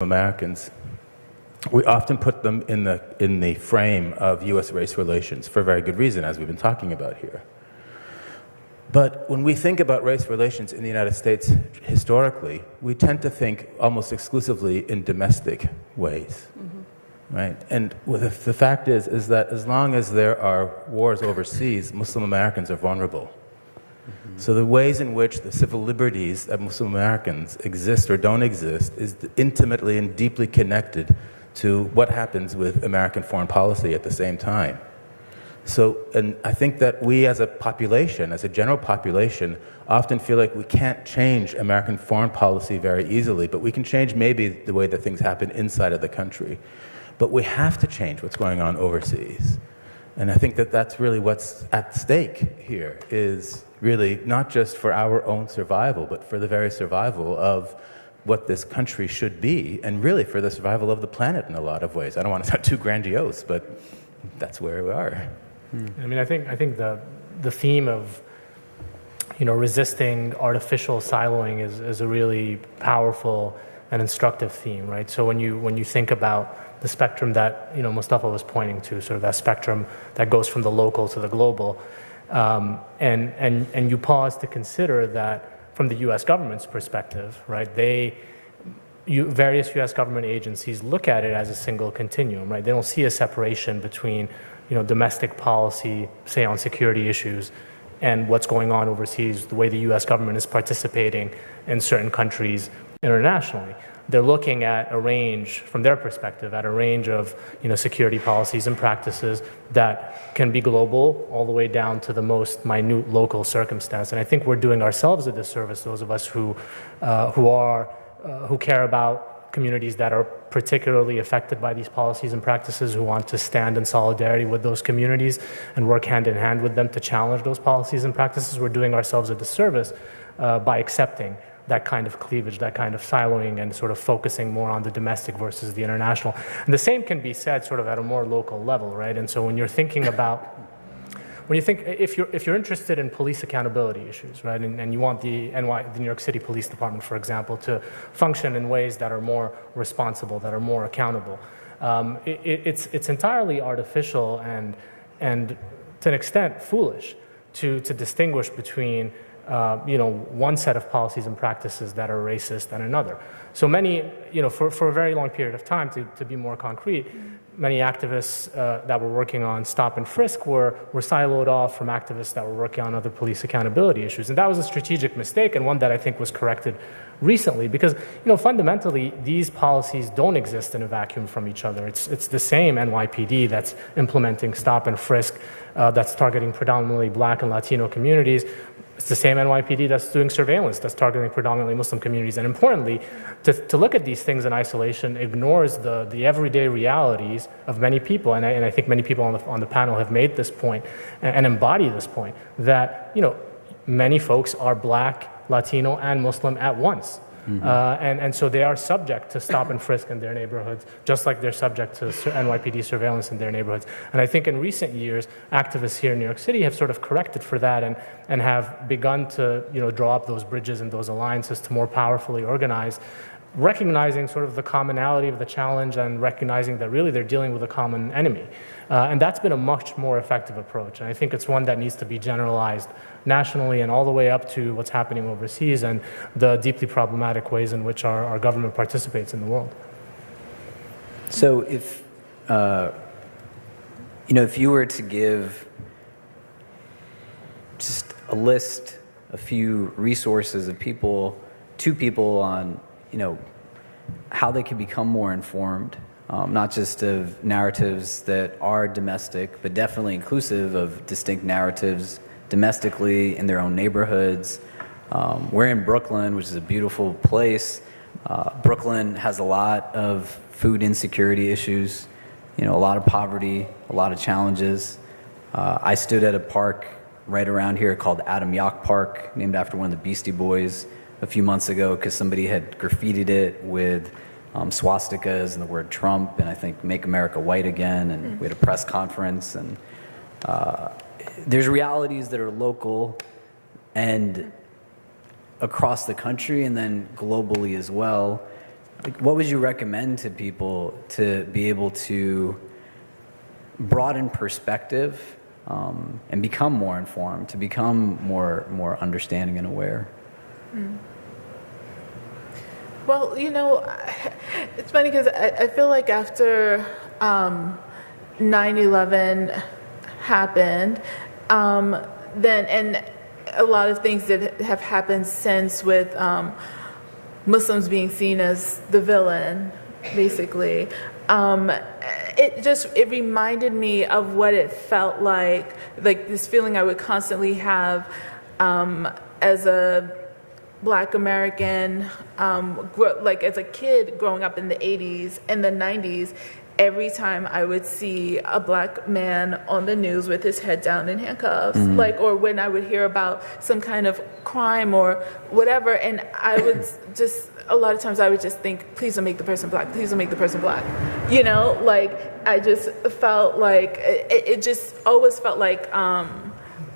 Americans, we often put them in the frame of U.S. race relations for very good reason, as we've been talking about here. But when we think about race relations in the United States historically, we tend to think almost exclusively in domestic ways, right? And the fact is that as long as there are wars overseas, Muslim Americans are vulnerable. So the ways in which the civil liberties of Muslim Americans exist or don't exist is intimately and deeply connected to what happens with American foreign policy at the same time. So, and I think that we as a population, as a general population, often feel like we can't change American foreign policy very easily, but we can change maybe the way that things happen inside of the country. But we have to change what's going on overseas. And I think that that's really what's at stake here, is really not just for our own survival, but for the very survival of what this country should be, and really for the survival of the planet in a lot of ways. I don't want to sound too grandiose, but that's where we are. I mean, I think the theme of, resisting artificial siloing is a really powerful and instructive theme, right? So when you think about the spectrum that Moustafa was pointing to, sort of that spectrum that goes from the local to the global, and you pause to consider that from the U.S. government's perspective, right? Various U.S. government agencies look at it as a single continuum, right? They don't see a separation between domestic policy, say on security issues, and what's going on overseas, the way the U.S. government is participating in certain countries internationally. They're looking at a range, from their perspective, at a range of security policies and practices that can be global all the way down to the most minute local circumstance. And I think we're doing ourselves a disservice, those of us who care about communities that are particularly affected by these policies and practices, who want to stand in solidarity with those communities and work hand in hand with them to challenge those policies and practices. We're doing ourselves a disservice by accepting that kind of cleavage, that kind of siloing, and sort of focusing more on the domestic versus the international. And the same can be said sort of at a more local level, right? And so when you're thinking about, if you're interested in police accountability issues, right, and you want the New York City Police Department, for example, to function in ways that are more responsible, that are more accountable, it's entirely artificial and to an extent foolish to distinguish between one set of policies and practices that are racist and another. So many, for a very long period of time, to be more concrete, many activists that were working on stop and frisk were siloed off from activists that were working on other police accountability issues. And that was a strategic mistake, and one that I think was corrected recently, because fundamentally these policies don't exist in a vacuum from each other. It's the same NYPD that's implementing stop and frisk that's targeting predominantly Black and Latino communities. It's the same NYPD that's doing surveillance that's targeting predominantly Muslim communities. And importantly, to look at these things in isolation ignores the everyday realities of many people. And I think many people on the panel have made this point and embody this point, that many folks are Black, Latino, and Muslim at once. And so they are subject to stop and frisk in their neighborhoods, just like they're subject to NYPD surveillance in their neighborhoods. And I think in recent years, activists here in New York City have sort of corrected for that and have begun to draw up those bridges and those alliances to more powerfully organize, recognizing sort of the commonality of the challenge and recognizing that really they're dealing with a common enemy. And that's been a much more effective approach. And I think it's one that needs to be generalized nationally and all the way up to what's happening overseas and the deeply problematic ways in which our government participates in the world. So if you were to give just a list, a few resources of people on how they can become more informed, not just of narratives that are domestic, but definitely inclusive of distinct narratives domestically in their own neighborhoods. We're in Brooklyn, which is a beautiful place. Brooklyn has a lot of food insecurity issues, a lot of poverty, a lot of challenges. I stood at a park right around here called Adam Yauch Park, named after one of the Beastie Boys, a few months ago because somebody had graffitied it with swastikas and the word Trump and I think Make America White Again, and we had a press conference, and there's realities that are local and across the country and then globally as well Like, what would you recommend to people to be able to broaden perspective and become more informed, to become more understanding and aware? Well, it's funny because I feel like after 9/11 happened, then, and a lot of things that have happened since with Muslims being seen as the villain, basically. It reminded me of what it felt like this feeling I would constantly have as a Black American, as a kid growing up in the 80s and the 90s. Every time I would see a Black man on the news with his head down in handcuffs, or when I would hear about some kind of crime or whatever, and I would a lot of times I would just think, please don't make the person Black, please don't make the person Black. I just felt like, it just always felt like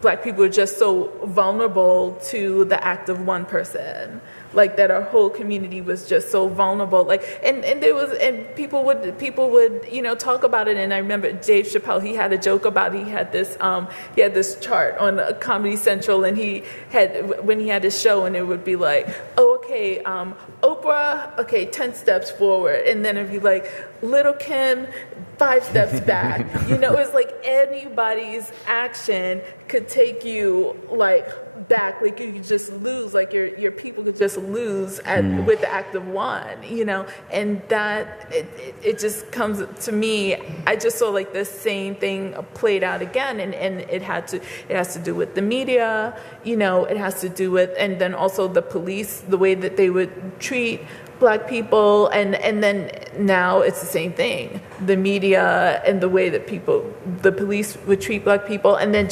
Black people were just so vulnerable to the act of one person. That our whole community was just so vulnerable. And people would talk about it. And I remember Dave Chappelle, he had a joke about it. He had this chart on Comedy Central, and when he had his show, and it would be like, oh, okay, Oprah, okay, 10 steps forward, and then it'd be like Little Kim, 5 steps back. It was like anybody's action could take you back, you could just lose, your people could just lose with the act of one, and that it just comes to me. I just saw the same thing played out again, and it has to do with the media, it has to do with, and then also the police, the way that they would treat Black people, and then now it's the same thing, the media and the way that the police would treat Black people, and then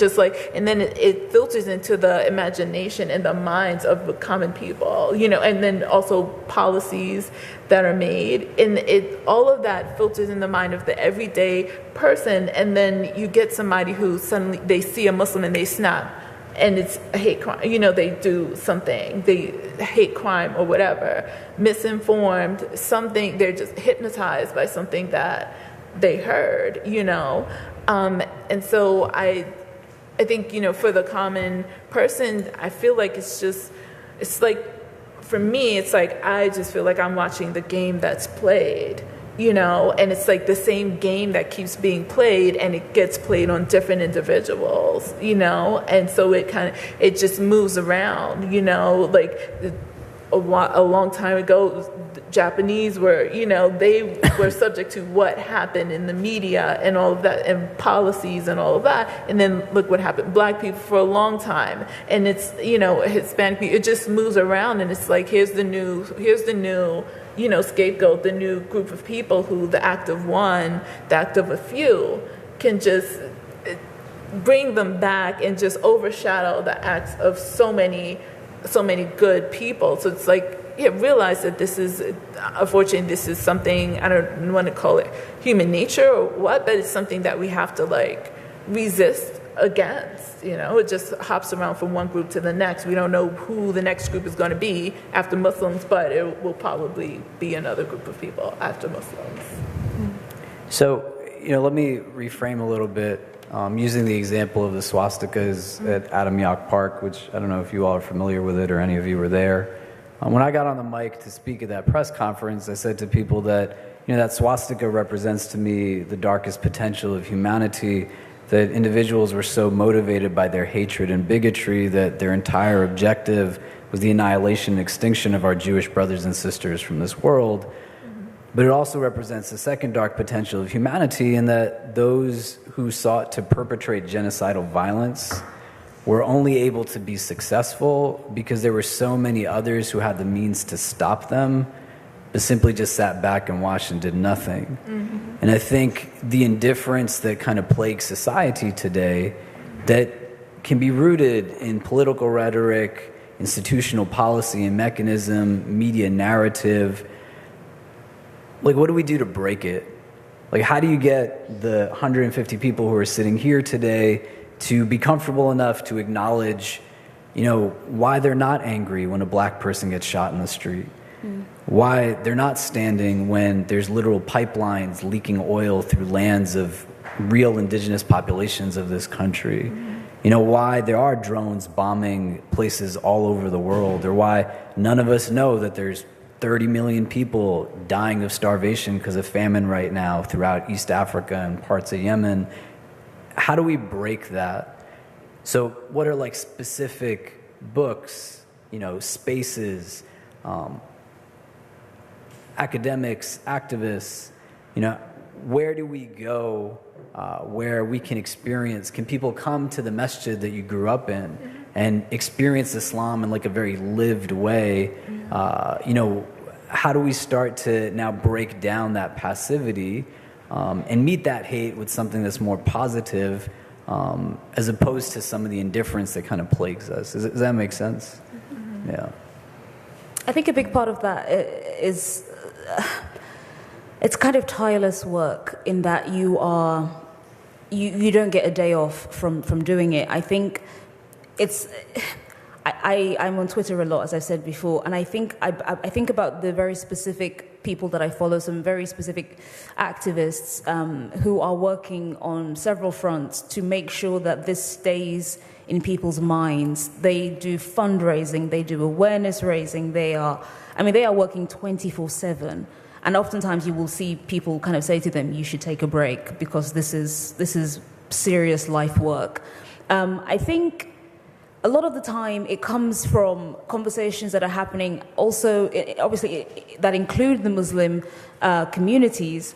and then it filters into the imagination and the minds of the common people, and then also policies that are made, and all of that filters in the mind of the everyday person, and then you get somebody who suddenly they see a Muslim and they snap. And it's a hate crime, they do something, they hate crime or whatever, misinformed, something, they're just hypnotized by something that they heard, and so I think, for the common person, I feel like for me, it's I just feel like I'm watching the game that's played. And it's the same game that keeps being played, and it gets played on different individuals, and so it just moves around, a long time ago, the Japanese were, they were subject to what happened in the media and all of that, and policies and all of that, and then look what happened. Black people for a long time, and it's, Hispanic people, it just moves around, and it's here's the new scapegoat, the new group of people who the act of one, the act of a few, can just bring them back and just overshadow the acts of so many good people. So it's realize that this is, unfortunately, this is something, I don't want to call it human nature or what, but it's something that we have to resist against. It just hops around from one group to the next. We don't know who the next group is going to be after Muslims, but it will probably be another group of people after Muslims. So, let me reframe a little bit using the example of the swastikas at Adam Yauch Park, which I don't know if you all are familiar with it or any of you were there. When I got on the mic to speak at that press conference, I said to people that, that swastika represents to me the darkest potential of humanity, that individuals were so motivated by their hatred and bigotry that their entire objective was the annihilation and extinction of our Jewish brothers and sisters from this world. But it also represents the second dark potential of humanity, in that those who sought to perpetrate genocidal violence were only able to be successful because there were so many others who had the means to stop them, but simply just sat back and watched and did nothing. And I think the indifference that kind of plagues society today, that can be rooted in political rhetoric, institutional policy and mechanism, media narrative, what do we do to break it? How do you get the 150 people who are sitting here today to be comfortable enough to acknowledge, why they're not angry when a Black person gets shot in the street? Why they're not standing when there's literal pipelines leaking oil through lands of real indigenous populations of this country. You know, why there are drones bombing places all over the world, or why none of us know that there's 30 million people dying of starvation because of famine right now throughout East Africa and parts of Yemen. How do we break that? So what are like specific books, you know, spaces, academics, activists, you know, where do we go where we can experience, can people come to the masjid that you grew up in and experience Islam in like a very lived way? You know, how do we start to now break down that passivity and meet that hate with something that's more positive as opposed to some of the indifference that kind of plagues us? Does that make sense? Yeah. I think a big part of that is it's kind of tireless work in that you don't get a day off from doing it. I think it's I'm on Twitter a lot, as I've said before, and I think about the very specific people that I follow, some very specific activists who are working on several fronts to make sure that this stays in people's minds. They do fundraising, they do awareness raising, they are working 24/7. And oftentimes you will see people kind of say to them, you should take a break because this is serious life work. I think a lot of the time it comes from conversations that are happening also, obviously, that include the Muslim communities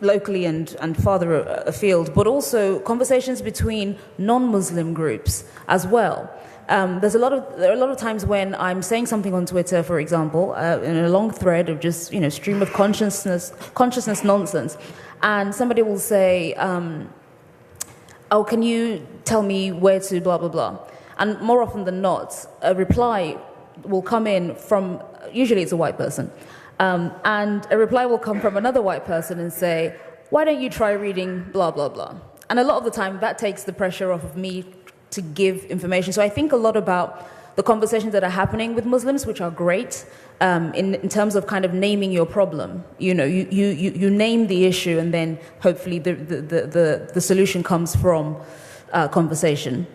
locally and farther afield, but also conversations between non-Muslim groups as well. There are a lot of times when I'm saying something on Twitter, for example, in a long thread of just, you know, stream of consciousness nonsense, and somebody will say, oh, can you tell me where to blah, blah, blah? And more often than not, a reply will come in from, usually it's a white person, and a reply will come from another white person and say, why don't you try reading blah, blah, blah? And a lot of the time that takes the pressure off of me to give information. So I think a lot about the conversations that are happening with Muslims, which are great, in terms of kind of naming your problem. You know, you name the issue, and then hopefully the solution comes from conversation.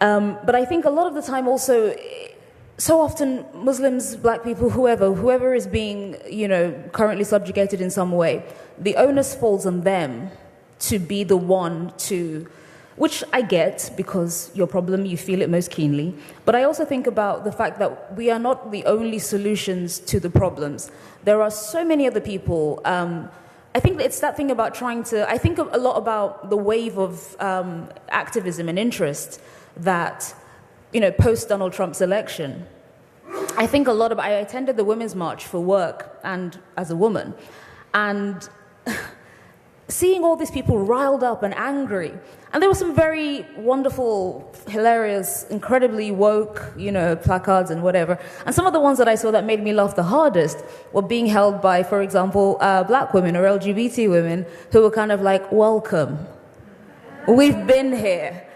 But I think a lot of the time also, so often Muslims, black people, whoever is being, you know, currently subjugated in some way, the onus falls on them to be the one to, which I get, because your problem, you feel it most keenly. But I also think about the fact that we are not the only solutions to the problems. There are so many other people. I think it's that thing about I think a lot about the wave of activism and interest that, you know, post Donald Trump's election. I think I attended the Women's March for work and as a woman. And seeing all these people riled up and angry, and there were some very wonderful, hilarious, incredibly woke, you know, placards and whatever. And some of the ones that I saw that made me laugh the hardest were being held by, for example, black women or LGBT women who were kind of like, welcome. We've been here.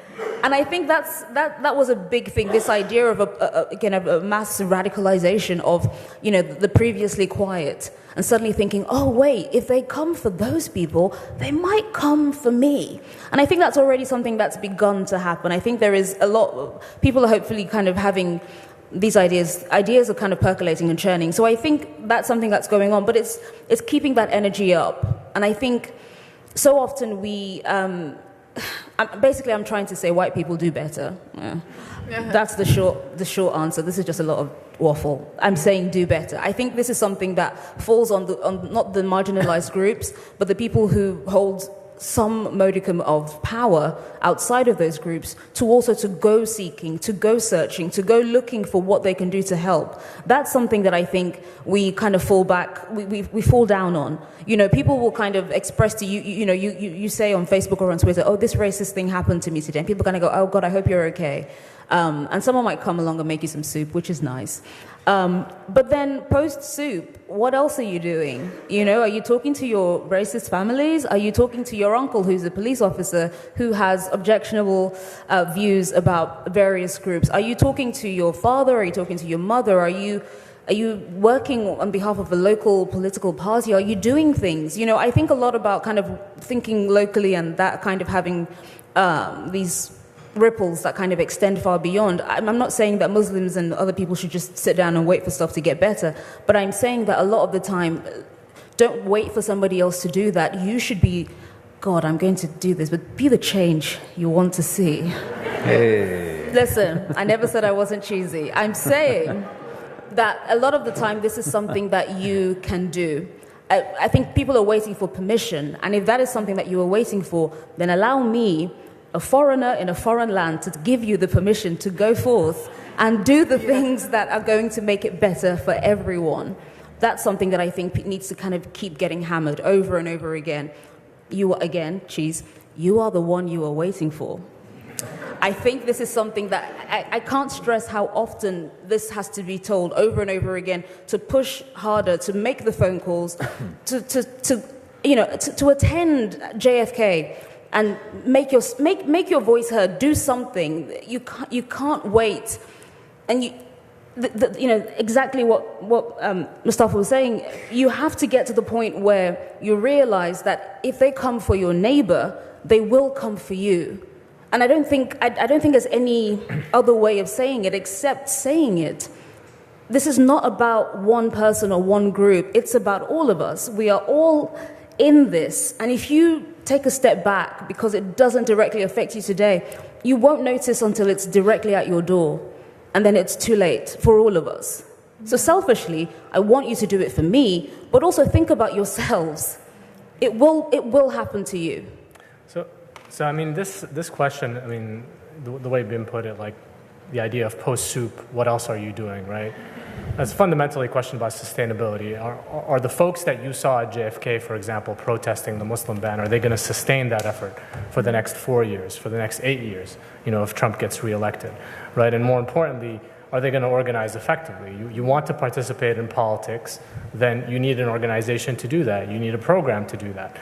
And I think that was a big thing, this idea of a mass radicalization of, you know, the previously quiet, and suddenly thinking, oh wait, if they come for those people, they might come for me. And I think that's already something that's begun to happen. I think there is a lot, people are hopefully kind of having these ideas are kind of percolating and churning. So I think that's something that's going on, but it's keeping that energy up. And I think so often I'm trying to say white people do better. Yeah. That's the short answer. This is just a lot of waffle. I'm saying do better. I think this is something that falls on not the marginalized groups, but the people who hold some modicum of power outside of those groups to also to go seeking, to go searching, to go looking for what they can do to help. That's something that I think we kind of fall back, we fall down on. You know, people will kind of express to you, you know, you say on Facebook or on Twitter, oh, this racist thing happened to me today. And people kind of go, oh God, I hope you're okay. And someone might come along and make you some soup, which is nice. But then post-soup, what else are you doing? You know, are you talking to your racist families? Are you talking to your uncle who's a police officer who has objectionable views about various groups? Are you talking to your father? Are you talking to your mother? Are you Are you working on behalf of a local political party? Are you doing things? You know, I think a lot about kind of thinking locally and that kind of having these ripples that kind of extend far beyond. I'm not saying that Muslims and other people should just sit down and wait for stuff to get better, but I'm saying that a lot of the time, don't wait for somebody else to do that. You should be, God, I'm going to do this, but be the change you want to see. Hey. Listen, I never said I wasn't cheesy. I'm saying that a lot of the time, this is something that you can do. I think people are waiting for permission, and if that is something that you are waiting for, then allow me, a foreigner in a foreign land, to give you the permission to go forth and do the things that are going to make it better for everyone. That's something that I think needs to kind of keep getting hammered over and over again. You are, again, cheese, you are the one you are waiting for. I think this is something that I can't stress how often this has to be told over and over again, to push harder, to make the phone calls, to attend JFK and make your voice heard. Do something. You can't wait, and exactly what Moustafa was saying. You have to get to the point where you realize that if they come for your neighbor, they will come for you. And I don't think there's any other way of saying it except saying it. This is not about one person or one group. It's about all of us. We are all in this. And if you take a step back because it doesn't directly affect you today, you won't notice until it's directly at your door. And then it's too late for all of us. So selfishly, I want you to do it for me, but also think about yourselves. It will happen to you. So I mean, this question, I mean, the way Bim put it, like the idea of post-soup, what else are you doing, right? That's fundamentally a question about sustainability. Are the folks that you saw at JFK, for example, protesting the Muslim ban, are they going to sustain that effort for the next 4 years, for the next 8 years, if Trump gets reelected, right? And more importantly, are they going to organize effectively? You want to participate in politics, then you need an organization to do that. You need a program to do that.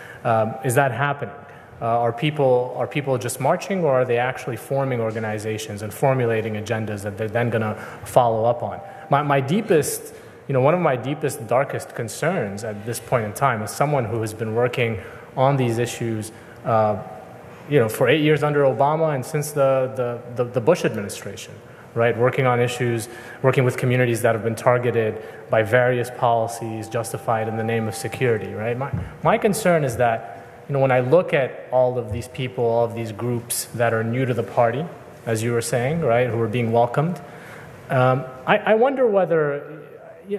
Is that happening? Are people just marching, or are they actually forming organizations and formulating agendas that they're then going to follow up on? My deepest, one of my deepest, darkest concerns at this point in time, as someone who has been working on these issues, for 8 years under Obama and since the Bush administration, right? Working on issues, working with communities that have been targeted by various policies justified in the name of security, right? My concern is that, when I look at all of these people, all of these groups that are new to the party, as you were saying, right, who are being welcomed, I wonder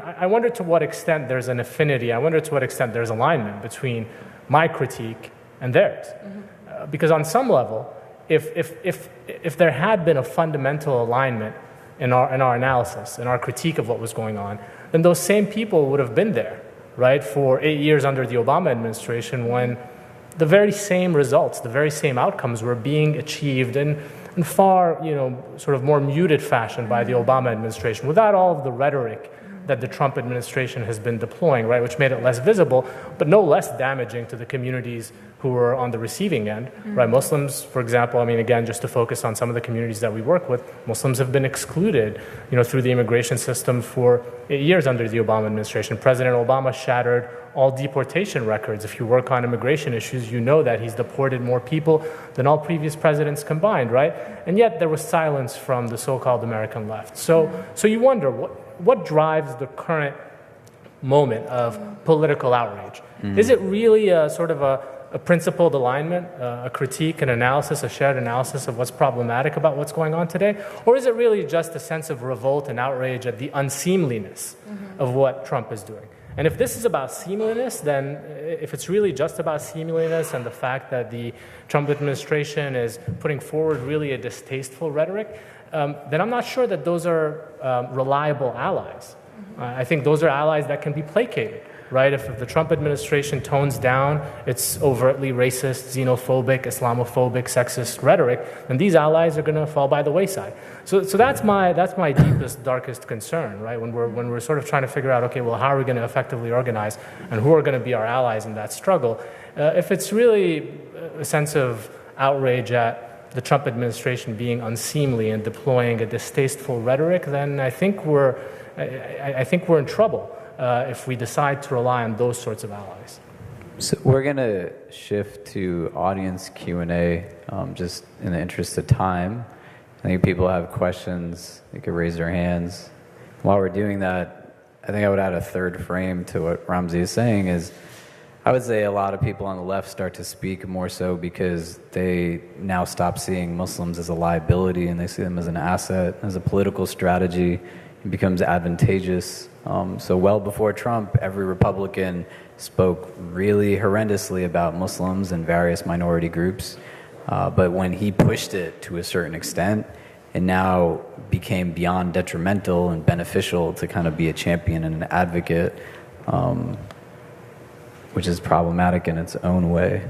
I wonder to what extent there's an affinity, I wonder to what extent there's alignment between my critique and theirs. Mm-hmm. Because on some level, if there had been a fundamental alignment in our analysis, in our critique of what was going on, then those same people would have been there, right, for 8 years under the Obama administration, when the very same results, the very same outcomes were being achieved in far, sort of more muted fashion by the Obama administration, without all of the rhetoric that the Trump administration has been deploying, right, which made it less visible, but no less damaging to the communities who were on the receiving end, right? Muslims, for example, I mean, again, just to focus on some of the communities that we work with, Muslims have been excluded, through the immigration system for 8 years under the Obama administration. President Obama shattered all deportation records. If you work on immigration issues, you know that he's deported more people than all previous presidents combined, right? And yet there was silence from the so-called American left. So you wonder, what drives the current moment of political outrage? Is it really a sort of a principled alignment, a critique, an analysis, a shared analysis of what's problematic about what's going on today? Or is it really just a sense of revolt and outrage at the unseemliness of what Trump is doing? And if this is about seemliness, then if it's really just about seemliness and the fact that the Trump administration is putting forward really a distasteful rhetoric, then I'm not sure that those are reliable allies. I think those are allies that can be placated, right? If the Trump administration tones down its overtly racist, xenophobic, Islamophobic, sexist rhetoric, then these allies are going to fall by the wayside. So that's my deepest, darkest concern, right? When we're sort of trying to figure out, okay, well, how are we going to effectively organize, and who are going to be our allies in that struggle? If it's really a sense of outrage at the Trump administration being unseemly and deploying a distasteful rhetoric, then I think we're in trouble if we decide to rely on those sorts of allies. So we're going to shift to audience Q&A just in the interest of time. I think people have questions, they could raise their hands. While we're doing that, I think I would add a third frame to what Ramzi is saying is, I would say a lot of people on the left start to speak more so because they now stop seeing Muslims as a liability and they see them as an asset, as a political strategy. It becomes advantageous. So well before Trump, every Republican spoke really horrendously about Muslims and various minority groups. But when he pushed it to a certain extent, it now became beyond detrimental and beneficial to kind of be a champion and an advocate, which is problematic in its own way.